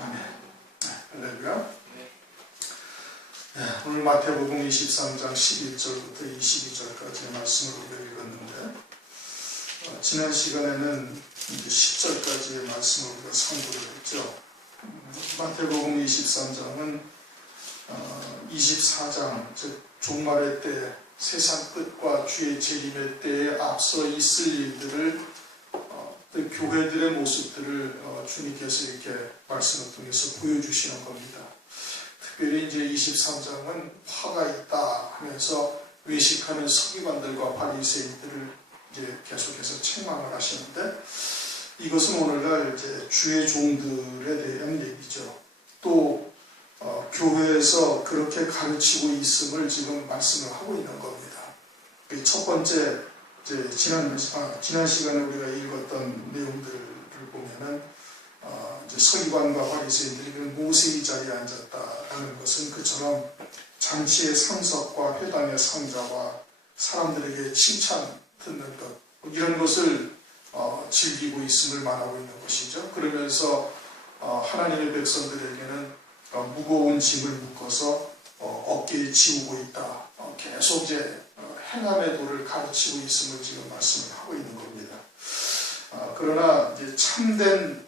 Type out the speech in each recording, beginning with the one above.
아멘. 할렐루야. 오늘 마태복음 23장 11절부터 22절까지의 말씀을 우리가 읽었는데, 지난 시간에는 이제 10절까지의 말씀을 우리가 상고를 했죠. 마태복음 23장은 24장, 즉 종말의 때, 세상 끝과 주의 재림의 때에 앞서 있을 일들을, 그 교회들의 모습들을 주님께서 이렇게 말씀을 통해서 보여주시는 겁니다. 특별히 이제 23장은 화가 있다 하면서 외식하는 서기관들과 바리새인들을 이제 계속해서 책망을 하시는데, 이것은 오늘날 이제 주의 종들에 대한 얘기죠. 또 교회에서 그렇게 가르치고 있음을 지금 말씀을 하고 있는 겁니다. 첫 번째, 이제 지난 시간에 우리가 읽었던 내용들을 보면은 이제 서기관과 바리새인들이 모세의 자리에 앉았다라는 것은 그처럼 잔치의 상석과 회당의 상자와 사람들에게 칭찬 듣는 것, 이런 것을 즐기고 있음을 말하고 있는 것이죠. 그러면서 하나님의 백성들에게는 무거운 짐을 묶어서 어깨에 지우고 있다, 계속 이제 행함의 도를 가르치고 있음을 지금 말씀을 하고 있는 겁니다. 그러나 이제 참된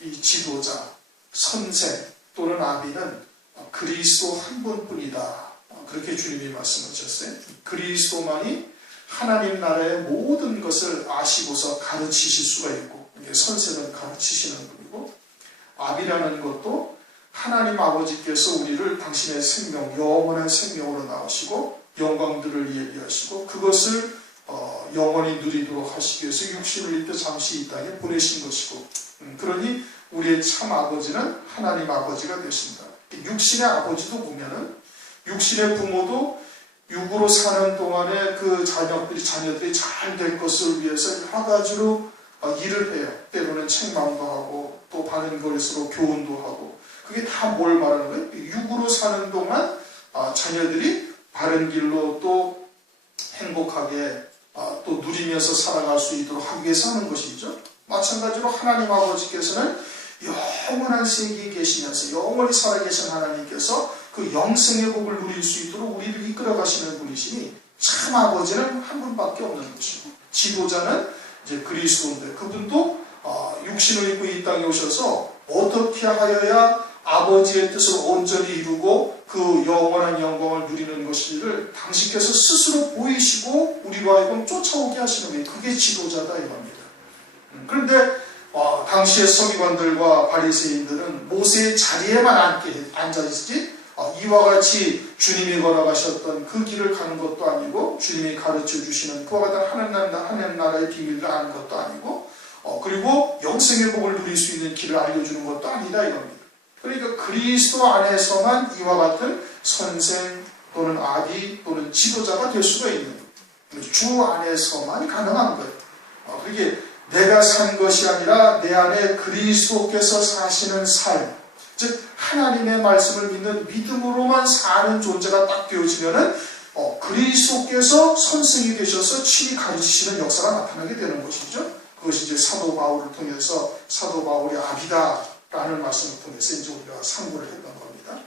이 지도자, 선생 또는 아비는 그리스도 한 분뿐이다, 그렇게 주님이 말씀하셨어요. 그리스도만이 하나님 나라의 모든 것을 아시고서 가르치실 수가 있고, 이게 선생은 가르치시는 분이고, 아비라는 것도 하나님 아버지께서 우리를 당신의 생명, 영원한 생명으로 낳으시고 영광들을 예비하시고 그것을 영원히 누리도록 하시기 위해서 육신을 입혀 잠시 이 땅에 보내신 것이고, 그러니 우리의 참 아버지는 하나님 아버지가 되신다. 육신의 아버지도 보면은, 육신의 부모도 육으로 사는 동안에 그 자녀들이 잘 될 것을 위해서 여러 가지로 일을 해요. 때로는 책망도 하고 또 바른 것으로 교훈도 하고, 그게 다 뭘 말하는 거예요? 육으로 사는 동안 자녀들이 바른 길로 또 행복하게 또 누리면서 살아갈 수 있도록 하기 위해서 하는 것이죠. 마찬가지로 하나님 아버지께서는 영원한 세계에 계시면서 영원히 살아계신 하나님께서 그 영생의 복을 누릴 수 있도록 우리를 이끌어 가시는 분이시니, 참 아버지는 한 분밖에 없는 것이고, 지도자는 이제 그리스도인데, 그분도 육신을 입고 이 땅에 오셔서 어떻게 하여야 아버지의 뜻을 온전히 이루고 그 영원한 영광을 누리는 것인지를 당신께서 스스로 보이시고 우리로 하여금 쫓아오게 하시는 거예요. 그게 지도자다 이겁니다. 그런데 당시의 서기관들과 바리새인들은 모세의 자리에만 앉아있지, 이와 같이 주님이 걸어가셨던 그 길을 가는 것도 아니고, 주님이 가르쳐 주시는 그와 같은 하나님 나라의 비밀을 아는 것도 아니고, 그리고 영생의 복을 누릴 수 있는 길을 알려주는 것도 아니다 이겁니다. 그러니까 그리스도 안에서만 이와 같은 선생 또는 아비 또는 지도자가 될 수가 있는 거예요. 주 안에서만 가능한 거예요. 그게 내가 산 것이 아니라 내 안에 그리스도께서 사시는 삶, 즉 하나님의 말씀을 믿는 믿음으로만 사는 존재가 딱 되어지면은 그리스도께서 선생이 되셔서 친히 가르치시는 역사가 나타나게 되는 것이죠. 그것이 이제 사도 바울을 통해서 사도 바울이 아비다라는 말씀을 통해서 이제 우리가 상고를 했던 겁니다.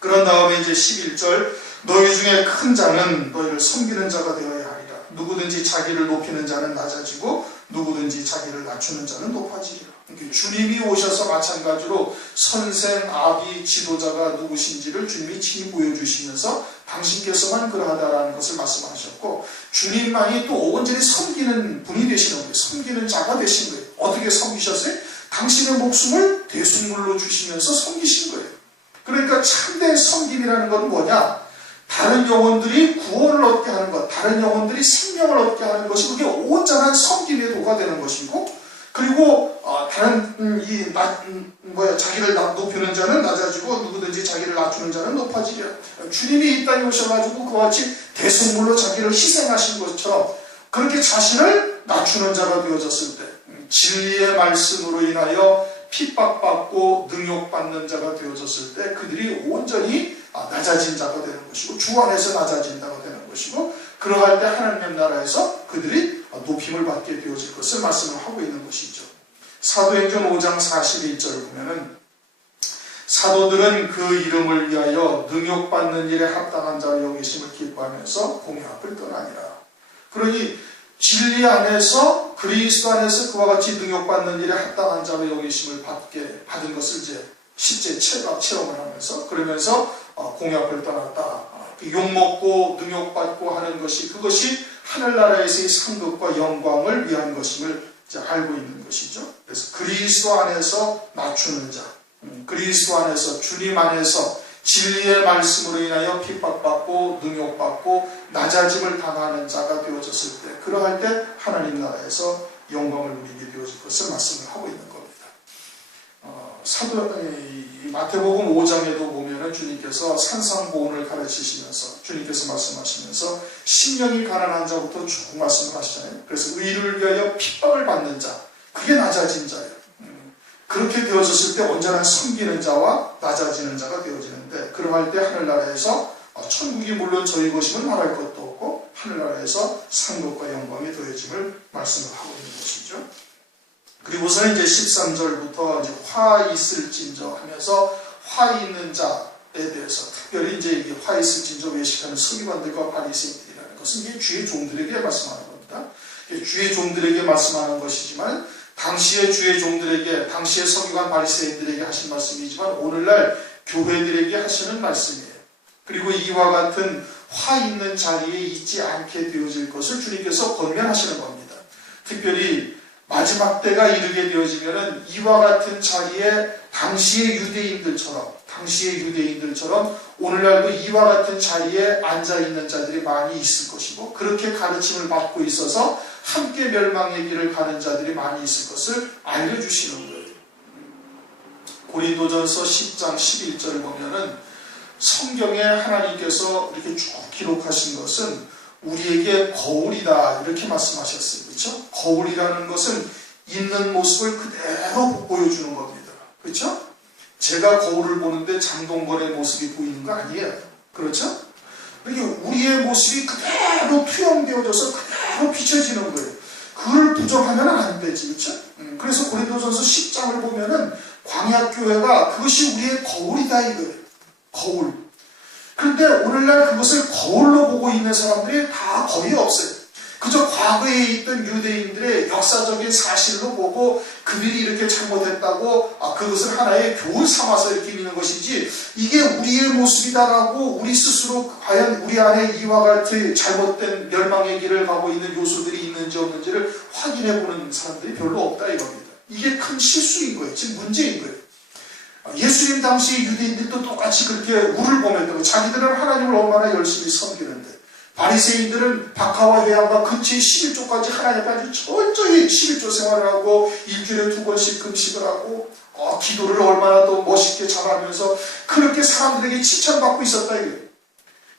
그런 다음에 이제 11절, 너희 중에 큰 자는 너희를 섬기는 자가 되어야 하리라. 누구든지 자기를 높이는 자는 낮아지고 누구든지 자기를 낮추는 자는 높아지리라. 주님이 오셔서 마찬가지로 선생, 아비, 지도자가 누구신지를 주님이 친히 보여주시면서 당신께서만 그러하다라는 것을 말씀하셨고, 주님만이 또 온전히 섬기는 분이 되시는 거예요. 섬기는 자가 되신 거예요. 어떻게 섬기셨어요? 당신의 목숨을 대속물로 주시면서 섬기신 거예요. 그러니까 참된 섬김이라는 건 뭐냐? 다른 영혼들이 구원을 얻게 하는 것, 다른 영혼들이 생명을 얻게 하는 것이, 그게 온전한 섬김의 도가 되는 것이고, 그리고 자기를 높이는 자는 낮아지고 누구든지 자기를 낮추는 자는 높아지리라. 주님이 이 땅에 오셔가지고 그와 같이 대속물로 자기를 희생하신 것처럼 그렇게 자신을 낮추는 자가 되어졌을 때, 진리의 말씀으로 인하여 핍박받고 능욕받는 자가 되어졌을 때 그들이 온전히 낮아진 자가 되는 것이고, 주 안에서 낮아진 자가 되는 것이고, 그러할 때 하나님의 나라에서 그들이 높임을 받게 되어질 것을 말씀을 하고 있는 것이죠. 사도행전 5장 41절 보면은 사도들은 그 이름을 위하여 능욕받는 일에 합당한 자를 여기심을 기뻐하면서 공회앞을 떠나니라. 그러니 진리 안에서 그리스도 안에서 그와 같이 능욕받는 일에 합당한 자로 여기심을 받은 것을 이제 실제 체험을 하면서 그러면서 공회앞을 떠났다. 욕먹고 능욕받고 하는 것이 그것이 하늘나라에서의 상급과 영광을 위한 것임을 이제 알고 있는 것이죠. 그래서 그리스도 안에서 낮추는 자, 그리스도 안에서 주님 안에서 진리의 말씀으로 인하여 핍박받고 능욕받고 낮아짐을 당하는 자가 되어졌을 때 그러할 때 하나님 나라에서 영광을 누리게 되어질 것을 말씀을 하고 있는 겁니다. 마태복음 5장에도 보면은 주님께서 산상보훈을 가르치시면서 주님께서 말씀하시면서 심령이 가난한 자부터 쭉 말씀을 하시잖아요. 그래서 의를 위하여 핍박을 받는 자, 그게 낮아진 자예요. 그렇게 되어졌을 때 언제나 섬기는 자와 낮아지는 자가 되어지는데 그러할 때 하늘나라에서 천국이 물론 저희 것임을 말할 것도 없고 하늘나라에서 상급과 영광이 더해짐을 말씀을 하고 있는 것이죠. 그리고서는 이제 13절부터 이제 화 있을진저 하면서 화 있는 자에 대해서 특별히 이제 이게 화 있을진저 외식하는 서기관들과 바리새인들이라는 것은 이게 주의 종들에게 말씀하는 겁니다. 주의 종들에게 말씀하는 것이지만 당시의 주의 종들에게 당시의 서기관 바리새인들에게 하신 말씀이지만 오늘날 교회들에게 하시는 말씀이에요. 그리고 이와 같은 화 있는 자리에 있지 않게 되어질 것을 주님께서 권면하시는 겁니다. 특별히 마지막 때가 이르게 되어지면은 이와 같은 자리에 당시의 유대인들처럼 오늘날도 이와 같은 자리에 앉아 있는 자들이 많이 있을 것이고 그렇게 가르침을 받고 있어서 함께 멸망의 길을 가는 자들이 많이 있을 것을 알려주시는 거예요. 고린도전서 10장 11절을 보면은 성경에 하나님께서 이렇게 쭉 기록하신 것은 우리에게 거울이다 이렇게 말씀하셨어요. 그렇죠? 거울이라는 것은 있는 모습을 그대로 보여주는 겁니다. 그렇죠? 제가 거울을 보는데 장동건의 모습이 보이는 거 아니에요. 그렇죠? 그러니까 우리의 모습이 그대로 투영되어져서 그대로 비춰지는 거예요. 그걸 부정하면 안 되지. 그렇죠? 그래서 고린도전서 10장을 보면은 광야교회가 그것이 우리의 거울이다 이거예요. 거울. 그런데 오늘날 그것을 거울로 보고 있는 사람들이 다 거의 없어요. 그저 과거에 있던 유대인들의 역사적인 사실로 보고 그들이 이렇게 잘못했다고 그것을 하나의 교훈 삼아서 이렇게 믿는 것이지 이게 우리의 모습이다라고 우리 스스로 과연 우리 안에 이와 같은 잘못된 멸망의 길을 가고 있는 요소들이 있는지 없는지를 확인해보는 사람들이 별로 없다 이겁니다. 이게 큰 실수인 거예요. 지금 문제인 거예요. 예수님 당시 유대인들도 똑같이 그렇게 우를 범했다고 자기들은 하나님을 얼마나 열심히 섬기는데 바리새인들은 박하와 회당과 근처의 11조까지 하나님 앞에 아주 철저히 11조 생활을 하고 일주일에 2번씩 금식을 하고 기도를 얼마나 더 멋있게 잘하면서 그렇게 사람들에게 칭찬받고 있었다 이거예요.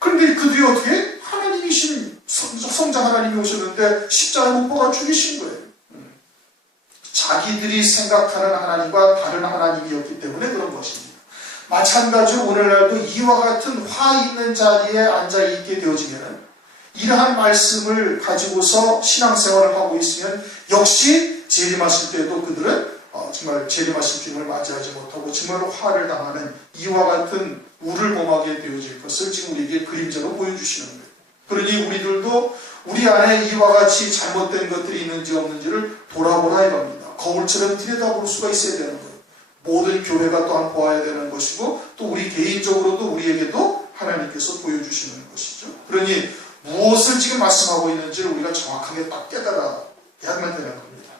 그런데 그들이 어떻게 하나님이신 성자 하나님이 오셨는데 십자가에 못 박아 죽이신 거예요. 자기들이 생각하는 하나님과 다른 하나님이었기 때문에 그런 것입니다. 마찬가지로 오늘날도 이와 같은 화 있는 자리에 앉아있게 되어지면 이러한 말씀을 가지고서 신앙생활을 하고 있으면 역시 재림하실 때도 그들은 정말 재림하실 주님을 맞이하지 못하고 정말로 화를 당하는 이와 같은 우를 범하게 되어질 것을 지금 우리에게 그림자로 보여주시는 거예요. 그러니 우리들도 우리 안에 이와 같이 잘못된 것들이 있는지 없는지를 돌아보라 이겁니다. 거울처럼 들여다볼 수가 있어야 되는 거예요. 모든 교회가 또한 보아야 되는 것이고 또 우리 개인적으로도 우리에게도 하나님께서 보여주시는 것이죠. 그러니 무엇을 지금 말씀하고 있는지를 우리가 정확하게 딱 깨달아야만 되는 겁니다.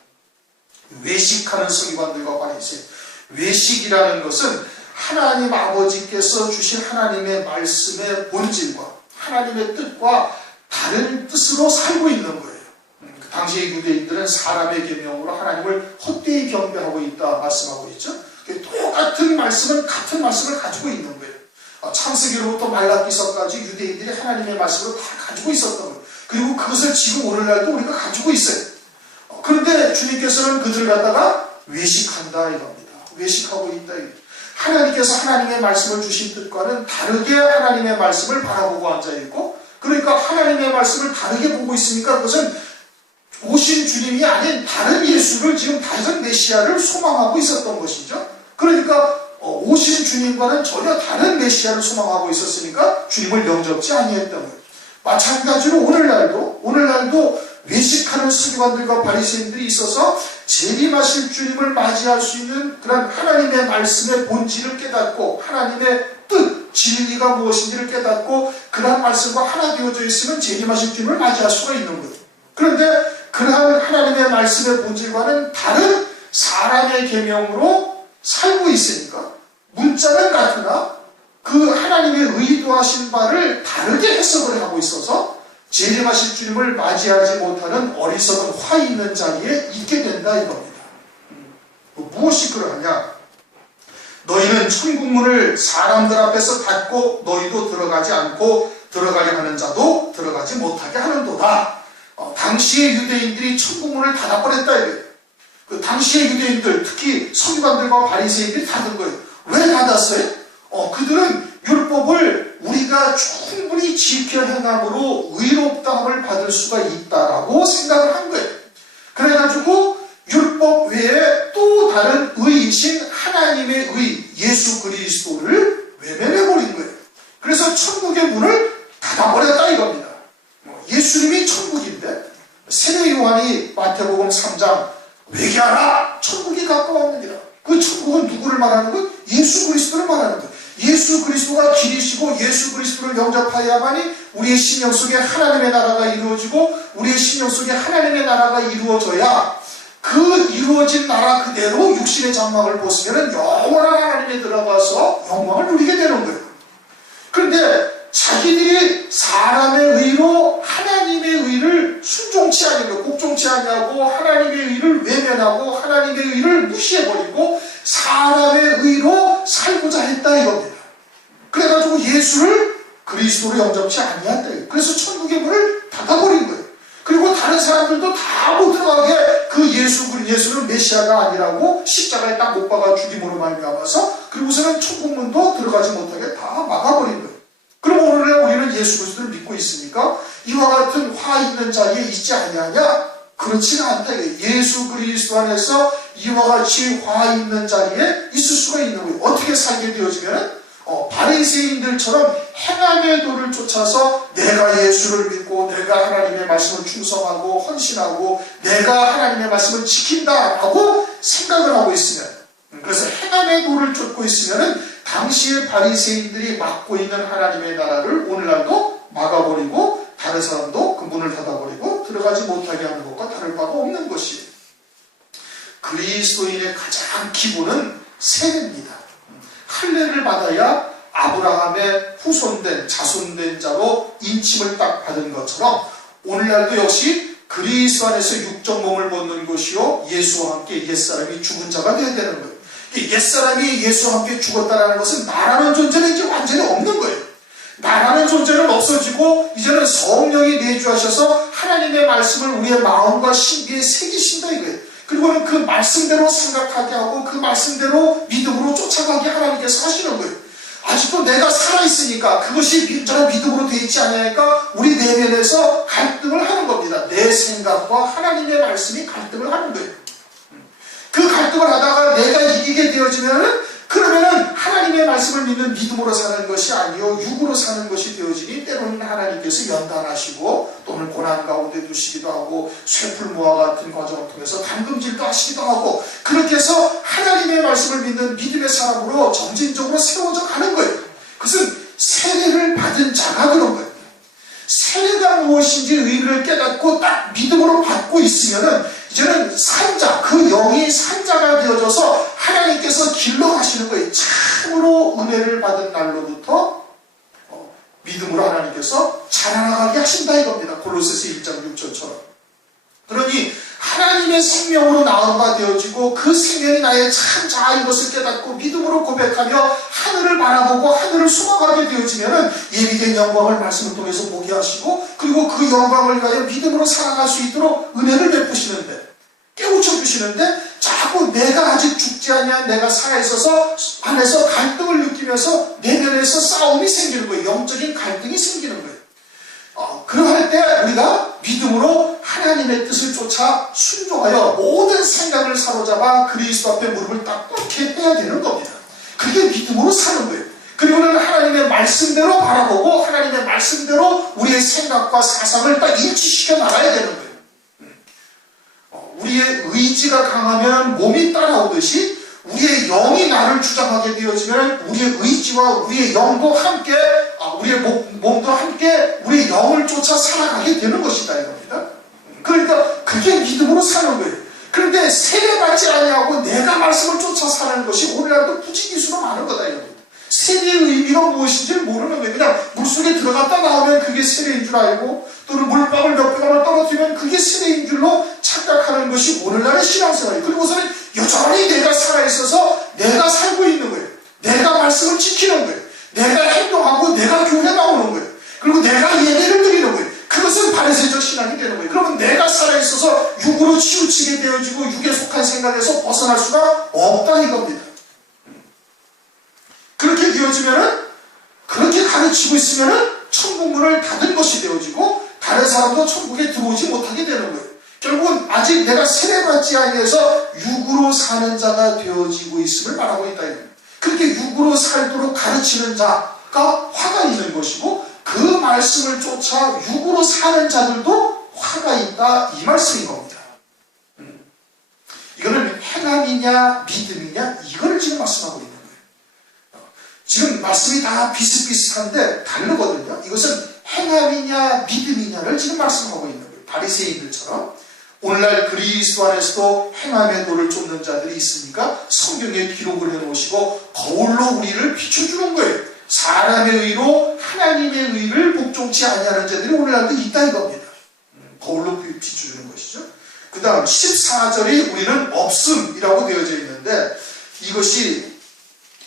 외식하는 서기관들과 바리새인. 외식이라는 것은 하나님 아버지께서 주신 하나님의 말씀의 본질과 하나님의 뜻과 다른 뜻으로 살고 있는 거예요. 그 당시의 유대인들은 사람의 계명으로 하나님을 헛되이 경배하고 있다 말씀하고 있죠. 똑같은 말씀은 같은 말씀을 가지고 있는 거예요. 창세기로부터 말라기서까지 유대인들이 하나님의 말씀을 다 가지고 있었던 거예요. 그리고 그것을 지금 오늘날도 우리가 가지고 있어요. 그런데 주님께서는 그들을 갖다가 외식한다 이겁니다. 외식하고 있다 이겁니다. 하나님께서 하나님의 말씀을 주신 뜻과는 다르게 하나님의 말씀을 바라보고 앉아있고 그러니까 하나님의 말씀을 다르게 보고 있으니까 그것은 오신 주님이 아닌 다른 예수를 지금 다른 메시아를 소망하고 있었던 것이죠. 그러니까 오신 주님과는 전혀 다른 메시아를 소망하고 있었으니까 주님을 영접지 아니했던 거예요. 마찬가지로 오늘날도 외식하는 서기관들과 바리새인들이 있어서 재림하실 주님을 맞이할 수 있는 그런 하나님의 말씀의 본질을 깨닫고 하나님의 뜻, 진리가 무엇인지를 깨닫고 그러한 말씀과 하나 되어져 있으면 재림하실 주님을 맞이할 수가 있는 거예요. 그런데 그러한 하나님의 말씀의 본질과는 다른 사람의 계명으로 살고 있으니까 문자는 같으나 그 하나님의 의도하신 바를 다르게 해석을 하고 있어서 재림하실 주님을 맞이하지 못하는 어리석은 화 있는 자리에 있게 된다 이겁니다. 무엇이 그러하냐? 너희는 천국문을 사람들 앞에서 닫고 너희도 들어가지 않고 들어가려 하는 자도 들어가지 못하게 하는도다. 당시의 유대인들이 천국문을 닫아버렸다 이거예요. 그 당시의 유대인들, 특히 서기관들과 바리새인들이 닫은 거예요. 왜 닫았어요? 그들은 율법을 우리가 충분히 지켜 행함으로 의롭다함을 받을 수가 있다라고 생각을 한 거예요. 그래가지고 율법 외에 또 다른 의이신 하나님의 의 예수 그리스도를 외면해버린 거예요. 그래서 천국의 문을 닫아버렸다 이겁니다. 예수님이 천국인데 세례 요한이 마태복음 3장 회개하라 천국이 가까웠느니라. 그 천국은 누구를 말하는 거예요? 예수 그리스도를 말하는 거예요. 예수 그리스도가 길이시고 예수 그리스도를 영접하여야만이 우리의 심령 속에 하나님의 나라가 이루어지고 우리의 심령 속에 하나님의 나라가 이루어져야 그 이루어진 나라 그대로 육신의 장막을 벗으면 영원한 하나님에 들어가서 영광을 누리게 되는 거예요. 그런데 자기들이 사람의 의로 하나님의 의를 순종치 아니하고 복종치 아니하고 하나님의 의를 외면하고 하나님의 의를 무시해버리고 사람의 의로 살고자 했다 이겁니다. 그래가지고 예수를 그리스도로 영접치 아니했다. 그래서 천국의 문을 닫아버린 거예요. 그리고 다른 사람들도 다 못 들어가게 그 예수는 메시아가 아니라고 십자가에 딱 못 박아 죽임으로 말미암아서 그리고서는 천국문도 들어가지 못하게 다 막아버린 거예요. 그럼 오늘날 우리는 예수 그리스도를 믿고 있습니까? 이와 같은 화 있는 자리에 있지 아니하냐? 그렇지는 않다. 예수 그리스도 안에서 이와 같이 화 있는 자리에 있을 수가 있는 거예요. 어떻게 살게 되어지면 바리새인들처럼 행함의 도를 쫓아서 내가 예수를 믿고 내가 하나님의 말씀을 충성하고 헌신하고 내가 하나님의 말씀을 지킨다라고 생각을 하고 있으면 그래서 행함의 도를 쫓고 있으면 당시의 바리새인들이 막고 있는 하나님의 나라를 오늘날도 막아버리고 다른 사람도 그 문을 닫아버리고 들어가지 못하게 하는 것과 다를 바가 없는 것이에요. 그리스도인의 가장 기본은 세례입니다. 할례를 받아야 아브라함의 후손된 자손된 자로 인침을 딱 받은 것처럼 오늘날도 역시 그리스도 안에서 육적 몸을 벗는 것이요 예수와 함께 옛사람이 죽은 자가 되어야 되는 거예요. 옛사람이 예수와 함께 죽었다는 것은 나라는 존재는 이제 완전히 없는 거예요. 나라는 존재는 없어지고 이제는 성령이 내주하셔서 하나님의 말씀을 우리의 마음과 신비에 새기신다 이거예요. 그리고는 그 말씀대로 생각하게 하고 그 말씀대로 믿음으로 쫓아가게 하나님께서 하시는 거예요. 아직도 내가 살아있으니까 그것이 저는 믿음으로 되어 있지 않으니까 우리 내면에서 갈등을 하는 겁니다. 내 생각과 하나님의 말씀이 갈등을 하는 거예요. 그 갈등을 하다가 내가 이기게 되어지면은 그러면은 하나님의 말씀을 믿는 믿음으로 사는 것이 아니요 육으로 사는 것이 되어지니 때로는 하나님께서 연단하시고 또는 고난 가운데 두시기도 하고 쇠풀무와 같은 과정을 통해서 담금질도 하시기도 하고 그렇게 해서 하나님의 말씀을 믿는 믿음의 사람으로 점진적으로 세워져 가는 거예요. 그것은 세례를 받은 자가 그런 거예요. 세례가 무엇인지 의를 깨닫고 딱 믿음으로 받고 있으면은 이제는 산자, 그 영이 산자가 되어져서 하나님께서 길러 가시는 거예요. 참으로 은혜를 받은 날로부터 믿음으로 하나님께서 자라나가게 하신다 이겁니다. 골로새서 1장 6절처럼. 그러니 하나님의 생명으로 낳은 바 되어지고 그 생명이 나의 참 자아인 것을 깨닫고 믿음으로 고백하며 하늘을 바라보고 하늘을 소망하게 되어지면 예비된 영광을 말씀을 통해서 보게 하시고 그리고 그 영광을 위하여 믿음으로 살아갈 수 있도록 은혜를 베푸시는데 깨우쳐 주시는데 자꾸 내가 아직 죽지 아니한 내가 살아있어서 안에서 갈등을 느끼면서 내면에서 싸움이 생기는 거예요. 영적인 갈등이 생기는 거예요. 그럴 때 우리가 믿음으로 하나님의 하나님의 뜻을 쫓아 순종하여 모든 생각을 사로잡아 그리스도 앞에 무릎을 딱 꿇게 해야 되는 겁니다. 그게 믿음으로 사는 거예요. 그리고는 하나님의 말씀대로 바라보고 하나님의 말씀대로 우리의 생각과 사상을 딱 일치시켜 나가야 되는 거예요. 우리의 의지가 강하면 몸이 따라오듯이 우리의 영이 나를 주장하게 되어지면 우리의 의지와 우리의 영도 함께, 우리의 몸도 함께 우리의 영을 쫓아 살아가게 되는 것이다 이겁니다. 그러니까 그게 믿음으로 사는 거예요. 그런데 세례받지 아니하고 내가 말씀을 쫓아 사는 것이 오늘날도 부지기수로 많은 거다 이겁니다. 세례의 의미가 무엇인지 모르는 거예요. 그냥 물속에 들어갔다 나오면 그게 세례인 줄 알고, 또는 물방울 몇 방울 떨어뜨리면 그게 세례인 줄로 착각하는 것이 오늘날의 신앙생활이에요. 그리고서는 여전히 내가 살아있어서 내가 살고 있는 거예요. 내가 말씀을 지키는 거예요. 내가 행동하고 내가 교회 나오는 거예요. 그리고 내가 예배를 드리는 거예요. 그것은 바리새적 신앙이 되는 거예요. 그러면 내가 살아있어서 육으로 치우치게 되어지고 육에 속한 생각에서 벗어날 수가 없다 이겁니다. 그렇게 되어지면은, 그렇게 가르치고 있으면은 천국문을 닫은 것이 되어지고 다른 사람도 천국에 들어오지 못하게 되는 거예요. 결국은 아직 내가 세례받지 아니해서 육으로 사는 자가 되어지고 있음을 말하고 있다. 그렇게 육으로 살도록 가르치는 자가 화가 있는 것이고, 그 말씀을 쫓아 육으로 사는 자들도 화가 있다 이 말씀인 겁니다. 이거는 행함이냐 믿음이냐 이거를 지금 말씀하고 있는 거예요. 지금 말씀이 다 비슷비슷한데 다르거든요. 이것은 행함이냐 믿음이냐를 지금 말씀하고 있는 거예요. 바리새인들처럼 오늘날 그리스도 안에서도 행함의 도를 쫓는 자들이 있으니까 성경에 기록을 해놓으시고 거울로 우리를 비춰주는 거예요. 사람의 의로 하나님의 의를 복종치 아니하는 자들이 오늘날도 있다 이겁니다. 거울로 비춰주는 것이죠. 그 다음 14절이 우리는 없음이라고 되어져 있는데, 이것이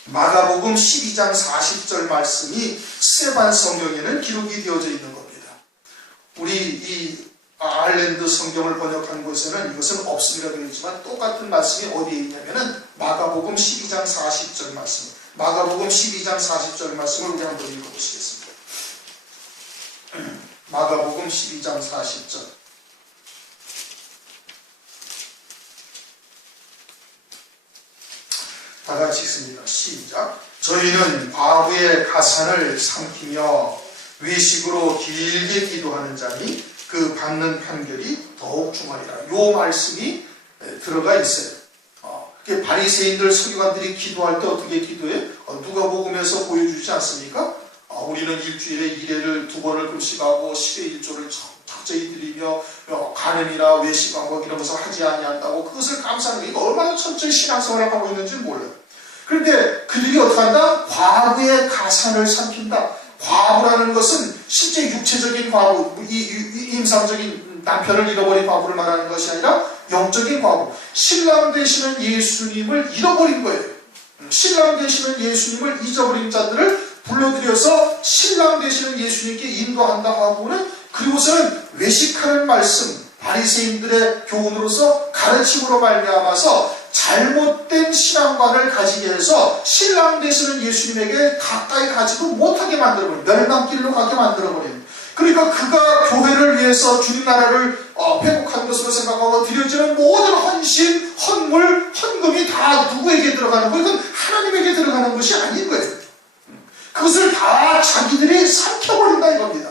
마가복음 12장 40절 말씀이 스테반 성경에는 기록이 되어져 있는 겁니다. 우리 이 아일랜드 성경을 번역한 곳에는 이것은 없음이라고 되어 있지만 똑같은 말씀이 어디에 있냐면은 마가복음 12장 40절 말씀. 마가복음 12장 40절 말씀을 우리 한번 읽어보시겠습니다. 마가복음 12장 40절. 다 같이 읽습니다. 시작. 저희는 과부의 가산을 삼키며 외식으로 길게 기도하는 자니 그 받는 판결이 더욱 중하리라. 요 말씀이 들어가 있어요. 바리새인들 서기관들이 기도할 때 어떻게 기도해? 누가복음에서 보여주지 않습니까? 우리는 일주일에 1회를 2번을 금식하고 10의 1조를 적절히 드리며 간음이나 외식광고 이런 것을 하지 아니한다고 그것을 감사하는 게 이거 얼마나 철저히 신앙생활을 하고 있는지 몰라요. 그런데 그들이 어떻게 한다? 과부의 가산을 삼킨다. 과부라는 것은 실제 육체적인 과부, 임상적인 남편을 잃어버린 과부를 말하는 것이 아니라 영적인 과부. 신랑 되시는 예수님을 잃어버린 거예요. 신랑 되시는 예수님을 잊어버린 자들을 불러들여서 신랑 되시는 예수님께 인도한다 하고는, 그리고서는 외식하는 말씀, 바리새인들의 교훈으로서 가르침으로 말미암아서 잘못된 신앙관을 가지게 해서 신랑 되시는 예수님에게 가까이 가지도 못하게 만들어버린, 멸망길로 가게 만들어버린. 그러니까 그가 교회를 위해서 주님 나라를 회복한 것으로 생각하고 드려지는 모든 헌신, 헌물, 헌금이 다 누구에게 들어가는 거예요? 이건 하나님에게 들어가는 것이 아닌 거예요. 그것을 다 자기들이 삼켜버린다 이겁니다.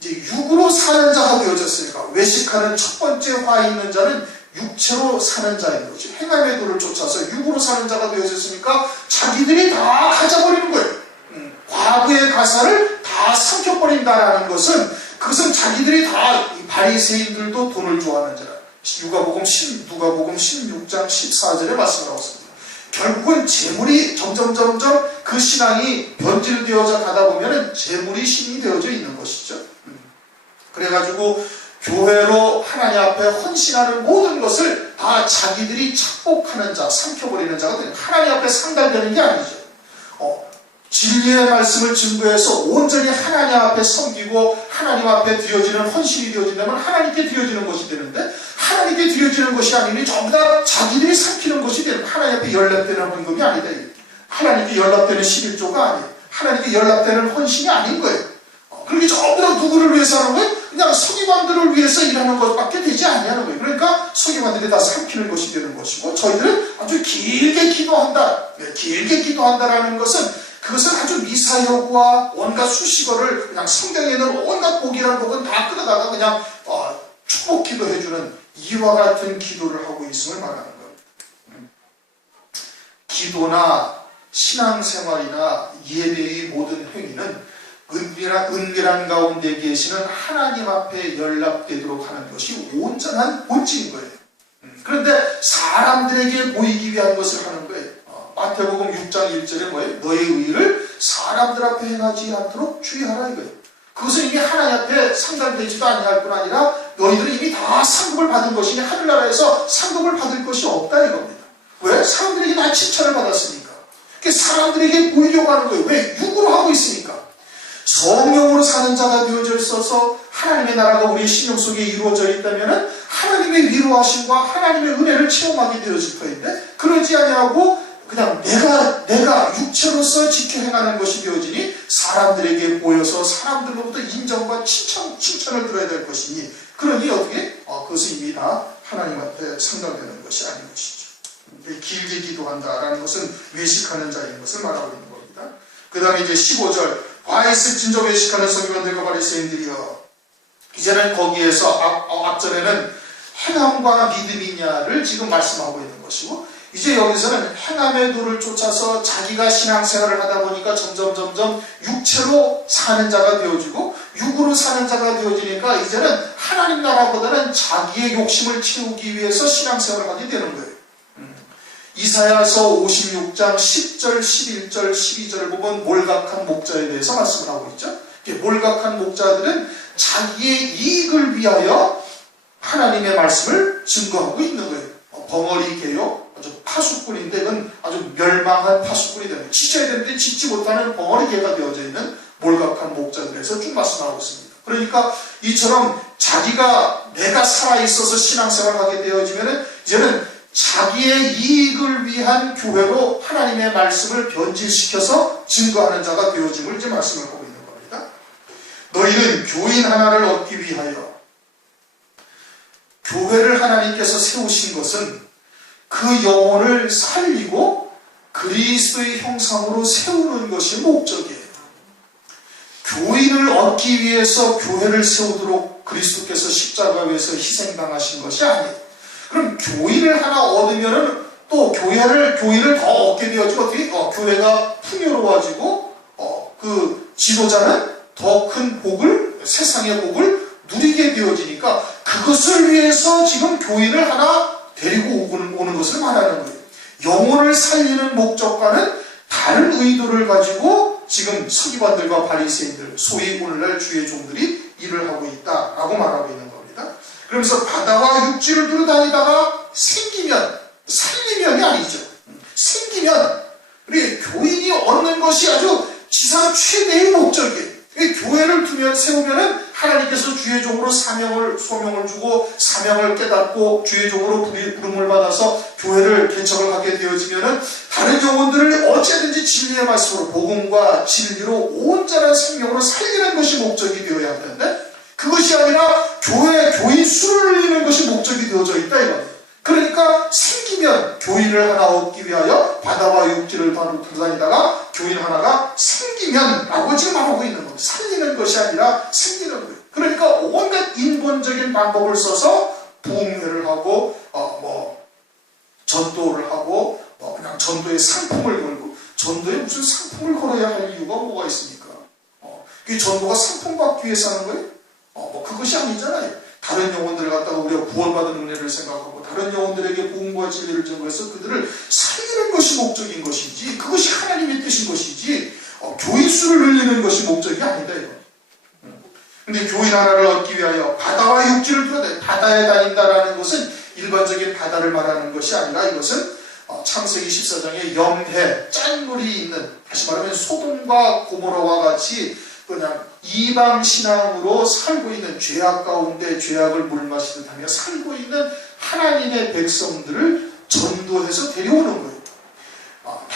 이제 육으로 사는 자가 되어졌으니까 외식하는 첫 번째 화 있는 자는 육체로 사는 자인 거죠. 행함의 도를 쫓아서 육으로 사는 자가 되어졌으니까 자기들이 다 가져버리는 거예요. 과부의 가사를 다 삼켜버린다라는 것은, 그것은 자기들이 다, 바리새인들도 돈을 좋아하는 자라. 누가복음 16장 14절에 말씀을 하고 있습니다. 결국은 재물이 점점 그 신앙이 변질되어져 가다 보면은 재물이 신이 되어져 있는 것이죠. 그래가지고 교회로 하나님 앞에 헌신하는 모든 것을 다 자기들이 착복하는 자, 삼켜버리는 자가 되는, 하나님 앞에 상달되는 게 아니죠. 진리의 말씀을 증거해서 온전히 하나님 앞에 섬기고 하나님 앞에 드려지는 헌신이 되어진다면 하나님께 드려지는 것이 되는데, 하나님께 드려지는 것이 아니니 전부 다 자기들이 삼키는 것이 되는, 하나님 앞에 연락되는 헌금이 아니다. 하나님께 연락되는 11조가 아니에요. 하나님께 연락되는 헌신이 아닌 거예요. 그렇게 전부 다 누구를 위해서 하는 거예요? 그냥 서기관들을 위해서 일하는 것밖에 되지 아니하는 거예요. 그러니까 서기관들이 다 삼키는 것이 되는 것이고, 저희들은 아주 길게 기도한다. 길게 기도한다라는 것은 그것은 아주 미사여구와 온갖 수식어를 그냥 성경에 있는 온갖 복이란 복은 다 끌어다가 그냥 축복 기도해주는 이와 같은 기도를 하고 있음을 말하는 겁니다. 기도나 신앙생활이나 예배의 모든 행위는 은밀한 가운데 계시는 하나님 앞에 연락되도록 하는 것이 온전한 본질인 거예요. 그런데 사람들에게 보이기 위한 것을 하는 거예요. 마태복음 6장 1절에 뭐예요? 너의 의를 사람들 앞에 행하지 않도록 주의하라 이거예요. 그것은 이미 하나님 앞에 상달되지도 아니할 뿐 아니라 너희들은 이미 다 상급을 받은 것이니 하늘나라에서 상급을 받을 것이 없다 이겁니다. 왜? 사람들에게 다 칭찬을 받았으니까. 사람들에게 보이려고 하는 거예요. 왜? 육으로 하고 있으니까. 성령으로 사는 자가 되어져 있어서 하나님의 나라가 우리의 심령 속에 이루어져 있다면 하나님의 위로하심과 하나님의 은혜를 체험하게 되어질 터인데, 그러지 아니하고 그냥 내가 육체로서 지켜 행하는 것이 되어지니 사람들에게 보여서 사람들로부터 인정과 칭찬을 들어야 될 것이니, 그러니 어떻게? 그것은 이미 다 하나님 앞에 상달되는 것이 아닌 것이죠. 길게 기도한다라는 것은 외식하는 자인 것을 말하고 있는 겁니다. 그 다음에 이제 15절, 화 있을 진저 외식하는 서기관들과 바리새인들이여. 이제는 거기에서 앞전에는 행함과 믿음이냐를 지금 말씀하고 있는 것이고, 이제 여기서는 행함의 도를 쫓아서 자기가 신앙생활을 하다 보니까 점점 육체로 사는 자가 되어지고 육으로 사는 자가 되어지니까 이제는 하나님 나라보다는 자기의 욕심을 채우기 위해서 신앙생활을 하게 되는 거예요. 이사야서 56장 10절, 11절, 12절을 보면 몰각한 목자에 대해서 말씀을 하고 있죠. 몰각한 목자들은 자기의 이익을 위하여 하나님의 말씀을 증거하고 있는 거예요. 벙어리 개요, 아주 파수꾼인데 그건 아주 멸망한 파수꾼이 되는, 지져야 되는데 짓지 못하는 벙어리 개가 되어져 있는 몰각한 목자들에서 쭉 말씀하고 있습니다. 그러니까 이처럼 내가 살아있어서 신앙생활을 하게 되어지면 이제는 자기의 이익을 위한 교회로 하나님의 말씀을 변질시켜서 증거하는 자가 되어짐을 이제 말씀을 하고 있는 겁니다. 너희는 교인 하나를 얻기 위하여, 교회를 하나님께서 세우신 것은 그 영혼을 살리고 그리스도의 형상으로 세우는 것이 목적이에요. 교인을 얻기 위해서 교회를 세우도록 그리스도께서 십자가에서 희생당하신 것이 아니에요. 그럼 교인을 하나 얻으면은 또 교인을 더 얻게 되어지고 어떻게? 교회가 풍요로워지고 그 지도자는 더 큰 복을, 세상의 복을 누리게 되어지니까 그것을 위해서 지금 교인을 하나 데리고 오는 것을 말하는 거예요. 영혼을 살리는 목적과는 다른 의도를 가지고 지금 서기관들과 바리새인들, 소위 오늘날 주의 종들이 일을 하고 있다라고 말하고 있는 겁니다. 그러면서 바다와 육지를 두루다니다가 살리면이 아니죠. 생기면 우리 교인이 얻는 것이 아주 지상 최대의 목적이에요. 교회를 세우면은 하나님께서 주의 종으로 소명을 주고 사명을 깨닫고 주의 종으로 부름을 받아서 교회를 개척을 하게 되어지면은 다른 영혼들을 어찌든지 진리의 말씀으로 복음과 진리로 온전한 생명으로 살리는 것이 목적이 되어야 하는데, 그것이 아니라 교인 수를 늘리는 것이 목적이 되어져 있다 이겁니다. 그러니까 생기면 교인을 하나 얻기 위하여 바다와 육지를 돌아다니다가 교인 하나가 생기면 라고 지금 말하고 있는 겁니다. 살리는 것이 아니라 생기는 거예요. 그러니까 온갖 인본적인 방법을 써서 부흥회를 하고 전도를 하고 그냥 전도의 상품을 걸고, 전도에 무슨 상품을 걸어야 할 이유가 뭐가 있습니까? 이 전도가 상품 받기 위해서 하는 거예요? 그것이 아니잖아요. 다른 영혼들을 갖다가 우리가 구원받은 은혜를 생각하고 다른 영혼들에게 복음과 진리를 전거해서 그들을 살리는 것이 목적인 것이지, 그것이 하나님의 뜻인 것이지 교인 수를 늘리는 것이 목적이 아니다 이거. 근데 교인 하나를 얻기 위하여 바다와 육지를 두르되, 바다에 다닌다라는 것은 일반적인 바다를 말하는 것이 아니라 이것은 창세기 14장에 염해, 짠물이 있는, 다시 말하면 소돔과 고모라와 같이 그냥 이방 신앙으로 살고 있는, 죄악 가운데 죄악을 물마시듯 하며 살고 있는 하나님의 백성들을 전도해서 데려오는 거예요.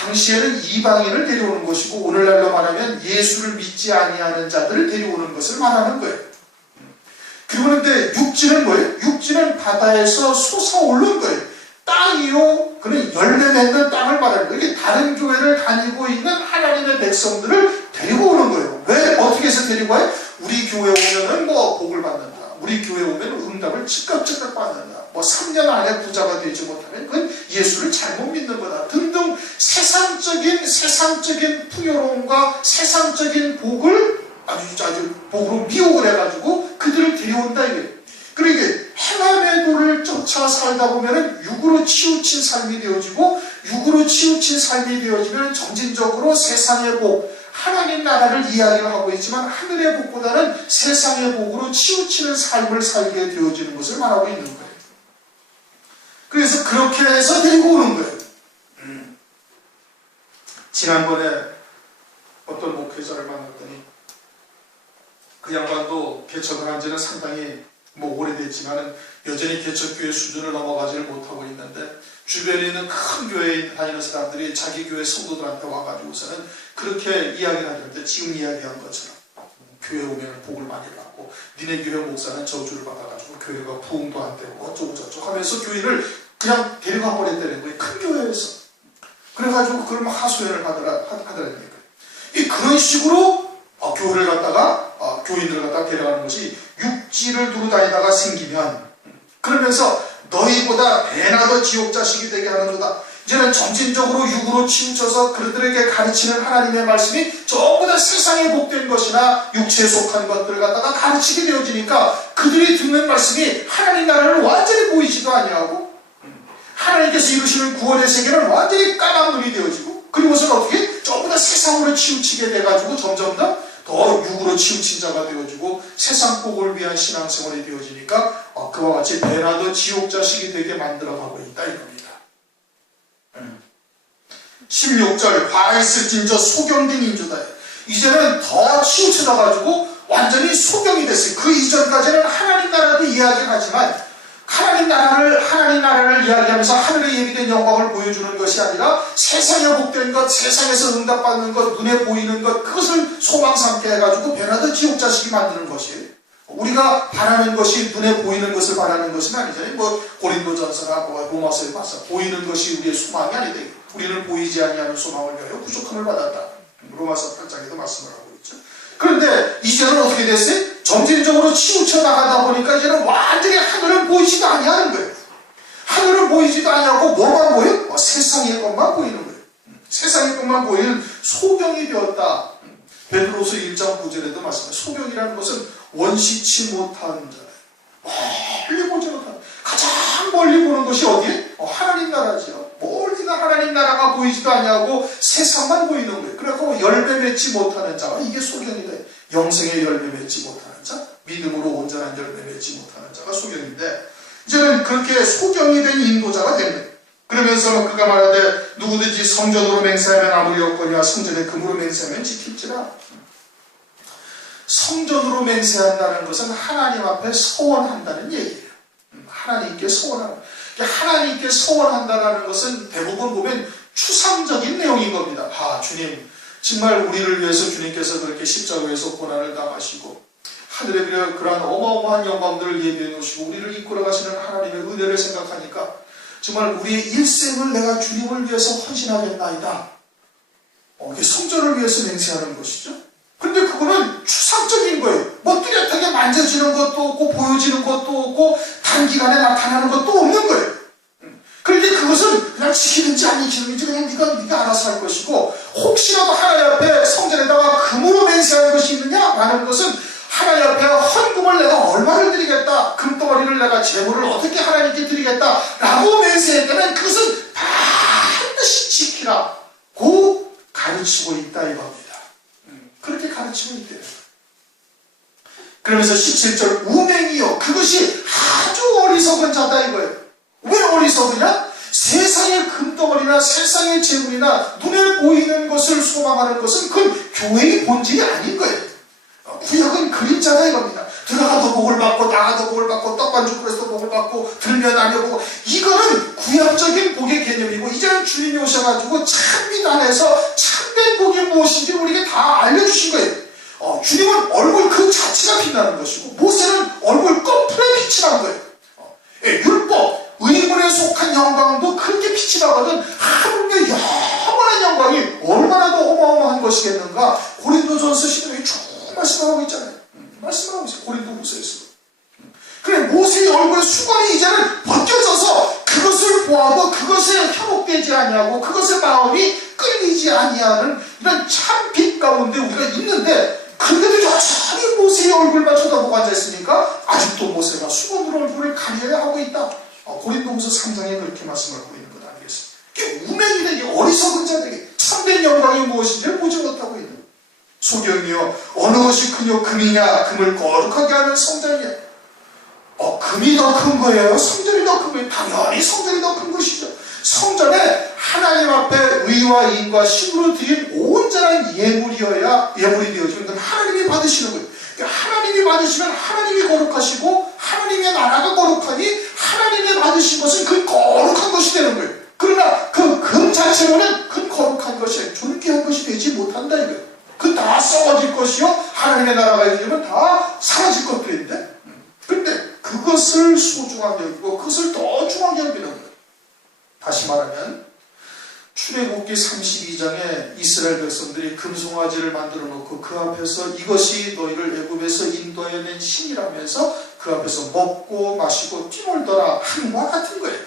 당시에는 이방인을 데려오는 것이고 오늘날로 말하면 예수를 믿지 아니하는 자들을 데려오는 것을 말하는 거예요. 그리고 그런데 육지는 뭐예요? 육지는 바다에서 솟아오른 거예요. 땅이요, 그는 열매 맺는 땅을 말하는 거예요. 이게 다른 교회를 다니고 있는 하나님의 백성들을 데리고 오는 거예요. 왜? 어떻게 해서 데리고 와요? 우리 교회 오면은 뭐 복을 받는다. 우리 교회 오면 응답을 즉각 받는다. 뭐 3년 안에 부자가 되지 못하면 그건 예수를 잘못 믿는 거다. 등등 세상적인 풍요로움과 세상적인 복을 아주 복으로 미혹을 해가지고 그들을 데려온다 이거예요. 그러니까 행함의 도를 쫓아 살다 보면은 육으로 치우친 삶이 되어지고 육으로 치우친 삶이 되어지면 점진적으로 세상의 복, 하나님 나라를 이야기를 하고 있지만 하늘의 복보다는 세상의 복으로 치우치는 삶을 살게 되어지는 것을 말하고 있는 거예요. 그래서 그렇게 해서 데리고 오는 거예요. 지난번에 어떤 목회자를 만났더니 그 양반도 개척을 한 지는 상당히 오래됐지만 여전히 개척교회 수준을 넘어가지를 못하고 있는데 주변에 있는 큰 교회에 다니는 사람들이 자기 교회 성도들한테 와가지고서는 그렇게 이야기를 하는데 지금 이야기한 것처럼 교회 오면 복을 많이 받고 니네 교회 목사는 저주를 받아가지고 교회가 부흥도 안 되고 어쩌고 저쩌고 하면서 교회를 그냥 데려가 버렸다는 거예요. 큰 교회에서. 그래가지고 그걸 막 하소연을 하더라는 거예요. 그런 식으로 교회를 갖다가 교인들을 갖다가 데려가는 것이 육지를 두고 다니다가 생기면 그러면서 너희보다 배나 더 지옥 자식이 되게 하는도다. 이제는 점진적으로 육으로 치우쳐서 그들에게 가르치는 하나님의 말씀이 전부 다 세상에 복된 것이나 육체에 속한 것들을 갖다가 가르치게 되어지니까 그들이 듣는 말씀이 하나님 나라를 완전히 보이지도 아니하고 하나님께서 이루시는 구원의 세계는 완전히 까만 눈이 되어지고 그리고서는 어떻게 전부 다 세상으로 치우치게 돼가지고 점점 더 육으로 치우친 자가 되어지고 세상 복을 위한 신앙생활이 되어지니까 그와 같이 배나 더 지옥 자식이 되게 만들어가고 있다 이겁니다. 16절 화있을 진저 소경된 인주다. 이제는 더 치우쳐져가지고 완전히 소경이 됐어요. 그 이전까지는 하나님 나라도 이야기를 하지만 하나님 나라를 이야기하면서 하늘에 예비된 영광을 보여주는 것이 아니라 세상에 복된 것, 세상에서 응답받는 것, 눈에 보이는 것, 그것을 소망 삼게 해가지고 배나 더 지옥 자식이 만드는 것이에요. 우리가 바라는 것이 눈에 보이는 것을 바라는 것은 아니잖아요. 고린도전서나 로마서에 봐서 보이는 것이 우리의 소망이 아니다. 우리는 보이지 아니하는 소망을 위하여 부족함을 받았다. 로마서 8장에도 말씀을 하고 있죠. 그런데 이제는 어떻게 됐어요? 점진적으로 치우쳐 나가다 보니까 이제는 완전히 하늘은 보이지도 아니하는 거예요. 하늘은 보이지도 아니하고 뭐만 보여요? 세상의 것만 보이는 거예요. 세상의 것만 보이는 소경이 되었다. 베드로서 1장 9절에도 말씀합니다. 소경이라는 것은 원시치 못한 자. 멀리 보지 못한 가장 멀리 보는 것이 어디에? 하나님 나라지요. 멀리가 하나님 나라가 보이지도 아니하고 세상만 보이는 거예요. 그래서 열매 맺지 못하는 자가 이게 소경이다. 영생의 열매 맺지 못하는 자, 믿음으로 온전한 열매 맺지 못하는 자가 소경인데 이제는 그렇게 소경이 된 인도자가 된 거예요. 그러면서 그가 말하되 누구든지 성전으로 맹세하면 아무리 없거니와 성전에 금으로 맹세하면 지킬지라. 성전으로 맹세한다는 것은 하나님 앞에 서원한다는 얘기예요. 하나님께 서원하는. 하나님께 서원한다는 것은 대부분 보면 추상적인 내용인 겁니다. 주님, 정말 우리를 위해서 주님께서 그렇게 십자가에서 고난을 당하시고 하늘에 그러한 어마어마한 영광들을 예비해 놓으시고 우리를 이끌어 가시는 하나님의 은혜를 생각하니까 정말 우리의 일생을 내가 주님을 위해서 헌신하겠나이다. 이게 성전을 위해서 맹세하는 것이죠. 그런데 그거는 추상적인 거예요. 뚜렷하게 만져지는 것도 없고 보여지는 것도 없고 단기간에 나타나는 것도 없는 거예요. 그런데 그것은 그냥 지키든지 안 지키든지 그냥 네가 알아서 할 것이고 혹시라도 하나님 앞에 성전에다가 금으로 맹세하는 것이 있느냐? 라는 것은 하나님 앞에 헌금을 내가 얼마를 드리겠다, 금덩어리를 내가 제물을 어떻게 하나님께 드리겠다 라고 맹세했다면 그것은 반드시 지키라고 가르치고 있다 이겁니다. 그렇게 가르치고 있대요. 그러면서 17절 우맹이요 그것이 아주 어리석은 자다 이거예요. 왜 어리석으냐? 세상의 금덩어리나 세상의 재물이나 눈에 보이는 것을 소망하는 것은 그건 교회의 본질이 아닌 거예요. 구약은 그림자다 이겁니다. 들어가도 복을 받고 나가도 복을 받고 떡반죽으로서 복을 받고 들면 알려보고, 이거는 구약적인 복의 개념이고, 이제는 주님이 오셔가지고 참빛 안에서 참된 복이 무엇인지 우리에게 다 알려주신 거예요. 주님은 얼굴 그 자체가 빛나는 것이고, 모세는 얼굴 끝풀에 빛이 난 거예요. 율법, 의문에 속한 영광도 그렇게 빛이 나거든. 하물며 영원한 영광이 얼마나 더 어마어마한 것이겠는가. 고린도전서 10장에 쭉 말씀하고 있잖아요. 말씀하고 있어요. 고린도후서에서. 그래, 모세의 얼굴의 수건이 이제는 벗겨져서 그것을 보아도 그것에 현혹되지 아니하고 그것의 마음이 끌리지 아니하는 이런 참 빛 가운데 우리가 있는데, 그런데도 여전히 모세의 얼굴만 쳐다보고 앉아있으니까 아직도 모세가 수건으로 얼굴을 가려야 하고 있다. 고린도후서 3장에 그렇게 말씀하고 있는 것 아니겠습니까? 이게 우매이 되니 어리석은 자들에게 참된 영광이 무엇인지 보지 못하고 있는 거예요. 소경이여, 어느 것이 크뇨? 금이냐? 금을 거룩하게 하는 성전이냐? 금이 더 큰 거예요? 성전이 더 큰 거예요? 당연히 성전이 더 큰 것이죠. 성전에 하나님 앞에 의와 인과 신으로 드린 온전한 예물이 되어지면 하나님이 받으시는 거예요. 그러니까 하나님이 받으시면 하나님이 거룩하시고, 하나님의 나라가 거룩하니 하나님이 받으신 것은 그 거룩한 것이 되는 거예요. 그러나 그 금 자체로는 그 거룩한 것이, 존귀한 것이 되지 못한다 이거예요. 그 다 썩어질 것이요, 하나님의 나라가 이르면 다 사라질 것들인데, 근데 그것을 소중하게 여기고 그것을 더 중하게 여기는 거예요. 다시 말하면 출애굽기 32장에 이스라엘 백성들이 금송아지를 만들어 놓고 그 앞에서 이것이 너희를 애굽에서 인도해낸 신이라면서 그 앞에서 먹고 마시고 뛰놀더라 하는 것과 같은 거예요.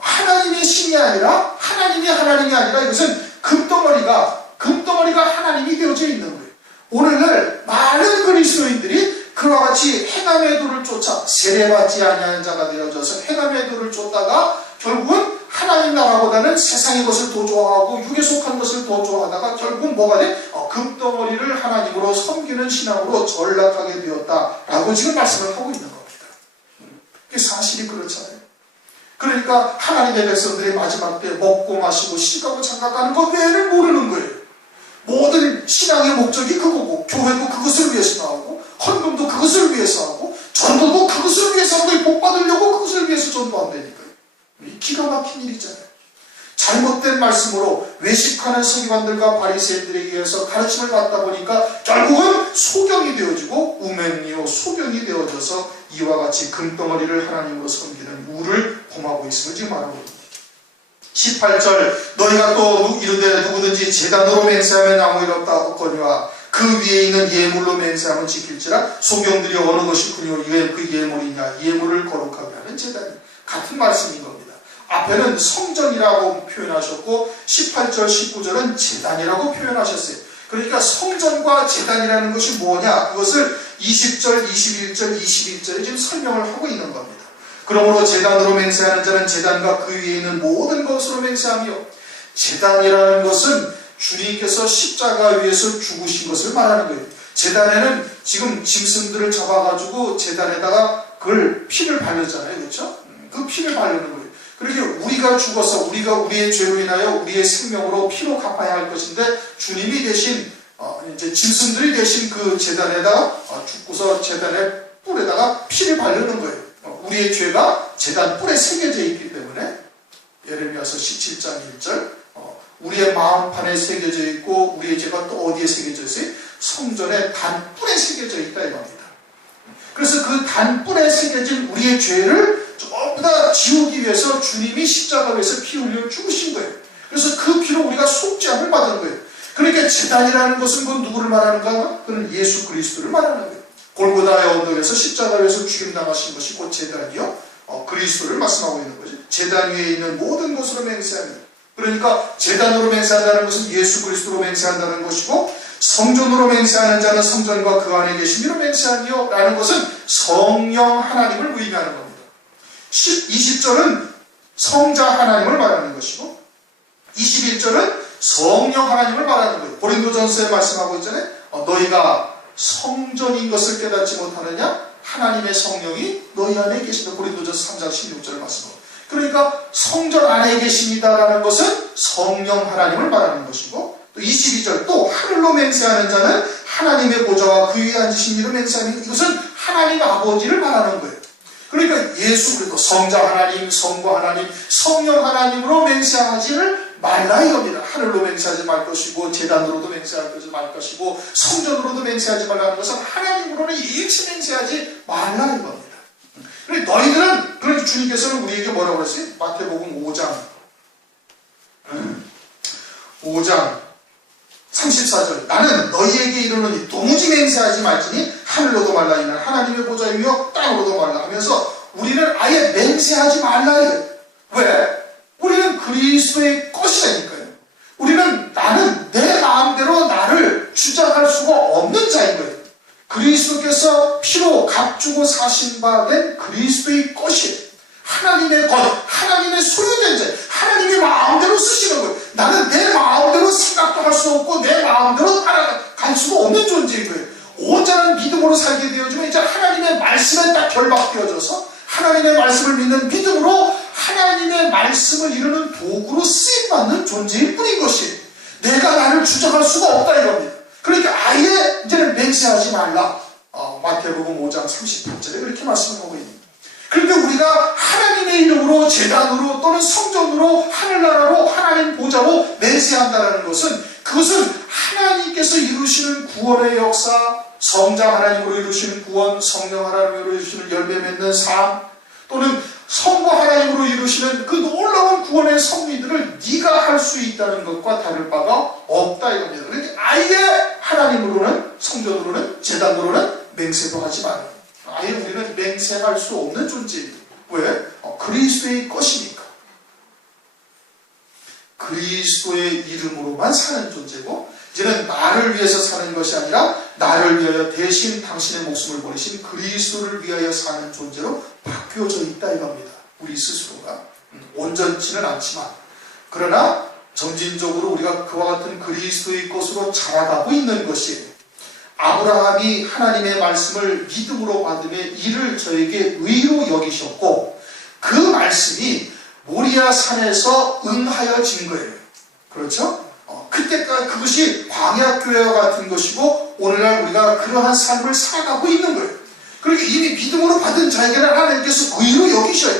하나님의 신이 아니라 하나님이 아니라 이것은 금덩어리가 하나님이 되어져 있는 거예요. 오늘날 많은 그리스도인들이 그와 같이 행함의 도를 쫓아 세례받지 아니하는 자가 되어져서 행함의 도를 쫓다가 결국은 하나님 나라보다는 세상의 것을 더 좋아하고 육에 속한 것을 더 좋아하다가 결국은 뭐가 돼? 금덩어리를 하나님으로 섬기는 신앙으로 전락하게 되었다라고 지금 말씀을 하고 있는 겁니다. 그게 사실이 그렇잖아요. 그러니까 하나님의 백성들이 마지막 때 먹고 마시고 시가고 장가가는 것 외에는 모르는 거예요. 모든 신앙의 목적이 그거고, 교회도 그것을 위해서 나오고, 헌금도 그것을 위해서 하고, 전도도 그것을 위해서 하고, 복 받으려고 그것을 위해서 전도한다니까요. 기가 막힌 일이잖아요. 잘못된 말씀으로 외식하는 서기관들과 바리새인들에 의해서 가르침을 받다 보니까 결국은 소경이 되어지고 우매니요 소경이 되어져서 이와 같이 금덩어리를 하나님으로 섬기는 우를 범하고 있음을 지금 말하고 있습니다. 18절 너희가 또 이르되 누구든지 제단으로 맹세하면 아무 일 없다 하거니와 그 위에 있는 예물로 맹세하면 지킬지라. 소경들이 어느 것이 크뇨? 이게 그 예물이냐? 예물을 거룩하게 하는 제단이. 같은 말씀인 겁니다. 앞에는 성전이라고 표현하셨고 18절 19절은 제단이라고 표현하셨어요. 그러니까 성전과 제단이라는 것이 뭐냐? 그것을 20절, 21절, 22절에 지금 설명을 하고 있는 겁니다. 그러므로 제단으로 맹세하는 자는 제단과 그 위에 있는 모든 것으로 맹세하며, 제단이라는 것은 주님께서 십자가 위에서 죽으신 것을 말하는 거예요. 제단에는 지금 짐승들을 잡아가지고 제단에다가 그걸 피를 바르잖아요. 그렇죠? 그 피를 바르는 거예요. 그렇게 우리가 죽어서 우리가 우리의 죄로 인하여 우리의 생명으로 피로 갚아야 할 것인데, 주님이 대신 이제 짐승들이 대신 그 제단에다 죽고서 제단의 뿔에다가 피를 바르는 거예요. 우리의 죄가 제단 뿔에 새겨져 있기 때문에, 예레미야서 17장 1절 우리의 마음판에 새겨져 있고 우리의 죄가 또 어디에 새겨져 있어요? 성전의 단뿔에 새겨져 있다 이 말입니다. 그래서 그 단뿔에 새겨진 우리의 죄를 전부 다 지우기 위해서 주님이 십자가 위에서 피 흘려 죽으신 거예요. 그래서 그 피로 우리가 속죄함을 받은 거예요. 그러니까 제단이라는 것은 그 누구를 말하는가? 그는 예수 그리스도를 말하는 거예요. 골고다의 언덕에서 십자가 위에서 죽임당하신 것이 곧 제단이요, 그리스도를 말씀하고 있는 거죠. 제단 위에 있는 모든 것으로 맹세합니다. 그러니까 제단으로 맹세한다는 것은 예수 그리스도로 맹세한다는 것이고, 성전으로 맹세하는 자는 성전과 그 안에 계신 이로 맹세하니요 라는 것은 성령 하나님을 의미하는 겁니다. 20절은 성자 하나님을 말하는 것이고 21절은 성령 하나님을 말하는 거예요. 고린도전서에 말씀하고 있잖아요. 너희가 성전인 것을 깨닫지 못하느냐? 하나님의 성령이 너희 안에 계신다. 고린도전서 3장 16절을 말씀합니다. 그러니까 성전 안에 계십니다라는 것은 성령 하나님을 말하는 것이고, 또 22절 또 하늘로 맹세하는 자는 하나님의 보좌와 그 위에 앉으신 이로 맹세하는, 이것은 하나님 아버지를 말하는 거예요. 그러니까 예수 그리스도 성자 하나님, 성부 하나님, 성령 하나님으로 맹세하지를 말라 이겁니다. 하늘로 맹세하지 말 것이고 제단으로도 맹세하지 말 것이고 성전으로도 맹세하지 말라는 것은 하나님으로는 일체 맹세하지 말라 이겁니다. 그러니까 너희들은, 그래서 주님께서는 우리에게 뭐라고 그랬어요? 마태복음 5장 34절 나는 너희에게 이르노니 도무지 맹세하지 말지니 하늘로도 말라 이는 하나님의 보좌 위여 땅으로도 말라 하면서 우리는 아예 맹세하지 말라 이거예요. 왜? 우리는 그리스도의 것이라니까요. 나는 내 마음대로 나를 주장할 수가 없는 자인 거예요. 그리스도께서 피로 값주고 사신 바 된 그리스도의 것이에요. 하나님의 것, 하나님의 소유된 자, 하나님의 마음대로 쓰시는 거예요. 나는 내 마음대로 생각도 할 수 없고 내 마음대로 따라갈 수가 없는 존재인 거예요. 온전한 믿음으로 살게 되어지면 이제 하나님의 말씀에 딱 결박되어져서 하나님의 말씀을 믿는 믿음으로 하나님의 말씀을 이루는 도구로 쓰임받는 존재일 뿐인 것이에요. 내가 나를 주장할 수가 없다 이겁니다. 그러니까 아예 이제는 맹세하지 말라. 마태복음 5장 38절에 그렇게 말씀하고 있습니다. 그러니까 우리가 하나님의 이름으로 제단으로 또는 성전으로 하늘나라로 하나님 보좌로 맹세한다는 것은 그것은 하나님께서 이루시는 구원의 역사, 성자 하나님으로 이루시는 구원, 성령 하나님으로 이루시는 열매 맺는 삶, 또는 성부 하나님으로 이루시는 그 놀라운 구원의 섭리들을 네가 할 수 있다는 것과 다를 바가 없다 이겁니다. 그러니까 아예 하나님으로는, 성전으로는, 제단으로는 맹세도 하지 말아요. 아예 우리는 맹세할 수 없는 존재입니다. 왜? 그리스도의 것이니까. 그리스도의 이름으로만 사는 존재고 이제는 나를 위해서 사는 것이 아니라 나를 위하여 대신 당신의 목숨을 버리신 그리스도를 위하여 사는 존재로 바뀌어져 있다 이겁니다. 우리 스스로가 온전치는 않지만 그러나 점진적으로 우리가 그와 같은 그리스도의 것으로 자라가고 있는 것이에요. 아브라함이 하나님의 말씀을 믿음으로 받음에 이를 저에게 의로 여기셨고 그 말씀이 모리아 산에서 응하여진 거예요. 그렇죠? 그때까지 그것이 광야교회와 같은 것이고 오늘날 우리가 그러한 삶을 살아가고 있는 거예요. 그러니까 이미 믿음으로 받은 자에게는 하나님께서 의로 여기셔요.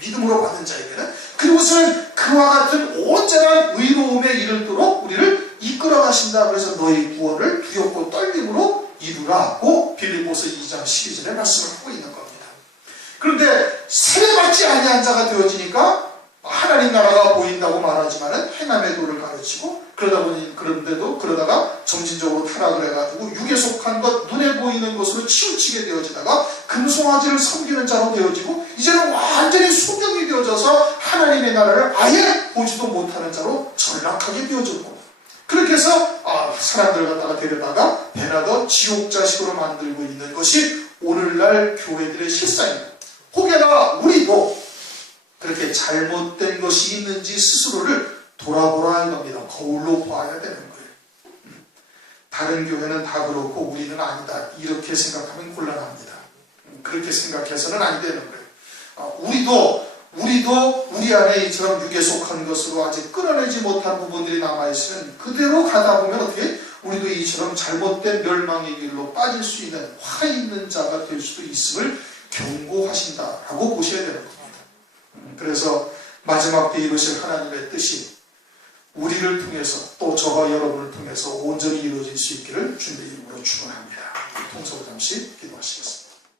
믿음으로 받은 자에게는. 그리고서는 그와 같은 온전한 의로움에 이르도록 우리를 이끌어 가신다. 그래서 너희 구원을 두렵고 떨림으로 이루라고 빌립보서 2장 12절에 말씀을 하고 있는 겁니다. 그런데 세례받지 아니한 자가 되어지니까 하나님 나라가 보인다고 말하지만은 해남의 도를 가르치고 그러다가 점진적으로 타락을 해가지고 육에 속한 것, 눈에 보이는 것으로 치우치게 되어지다가 금송아지를 섬기는 자로 되어지고 이제는 완전히 소경이 되어져서 하나님의 나라를 아예 보지도 못하는 자로 전락하게 되어졌고 그렇게 해서 사람들 갖다가 데려다가 배나더 지옥 자식으로 만들고 있는 것이 오늘날 교회들의 실상입니다. 혹여나 우리도 그렇게 잘못된 것이 있는지 스스로를 돌아보라 이겁니다. 거울로 봐야 되는 거예요. 다른 교회는 다 그렇고 우리는 아니다. 이렇게 생각하면 곤란합니다. 그렇게 생각해서는 안 되는 거예요. 우리도 우리 안에 이처럼 육에 속한 것으로 아직 끊어내지 못한 부분들이 남아있으면 그대로 가다 보면 어떻게 우리도 이처럼 잘못된 멸망의 길로 빠질 수 있는 화 있는 자가 될 수도 있음을 경고하신다라고 보셔야 되는 겁니다. 그래서 마지막 때 이루실 하나님의 뜻이 우리를 통해서 또 저와 여러분을 통해서 온전히 이루어질 수 있기를 주님의 이름으로 축원합니다. 통성을 잠시 기도하시겠습니다.